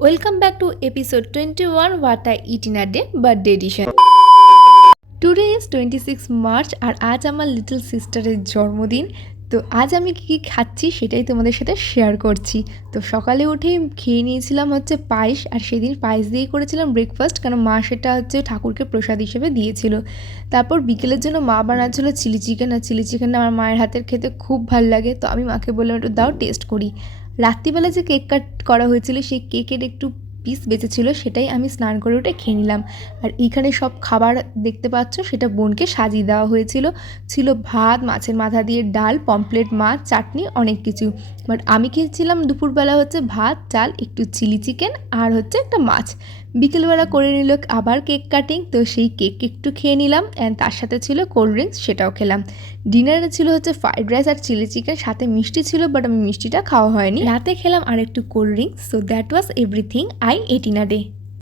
Welcome back to episode 21 What I Eat in a Day birthday edition. Today is 26 March আর আজ আমার little সিস্টারের জন্মদিন। তো আজ আমি কী খাচ্ছি সেটাই তোমাদের সাথে শেয়ার করছি। তো সকালে উঠেই খেয়ে নিয়েছিলাম হচ্ছে পায়েস, আর সেদিন পায়েস দিয়েই করেছিলাম ব্রেকফাস্ট, কারণ মা সেটা হচ্ছে ঠাকুরকে প্রসাদ হিসেবে দিয়েছিল। তারপর বিকেলের জন্য মা বানাচ্ছিলো চিলি চিকেন, আর চিলি চিকেনটা আমার মায়ের হাতের খেতে খুব ভালো লাগে, তো আমি মাকে বললাম একটু দাও টেস্ট করি। রাত্রিবেলা যে কেক কাট করা হয়েছিল সেই কেকের একটু পিস বেঁচেছিল, সেটাই আমি স্নান করে উঠে খেয়ে নিলাম। আর এইখানে সব খাবার দেখতে পাচ্ছ সেটা বোনকে সাজিয়ে দেওয়া হয়েছিল। ছিল ভাত, মাছের মাথা দিয়ে ডাল, পমফ্লেট মাছ, চাটনি, অনেক কিছু। বাট আমি খেয়েছিলাম দুপুরবেলা হচ্ছে ভাত, চাল, একটু চিলি চিকেন আর হচ্ছে একটা মাছ। বিকেলবেলা করে নিল আবার কেক কাটিং, তো সেই কেক একটু খেয়ে নিলাম, অ্যান্ড তার সাথে ছিল কোল্ড ড্রিঙ্কস, সেটাও খেলাম। ডিনারে ছিল হচ্ছে ফ্রাইড রাইস আর চিলি চিকেন, সাথে মিষ্টি ছিল, বাট আমি মিষ্টিটা খাওয়া হয়নি। রাতে খেলাম আর একটু cold drinks. So that was everything I ate in a day.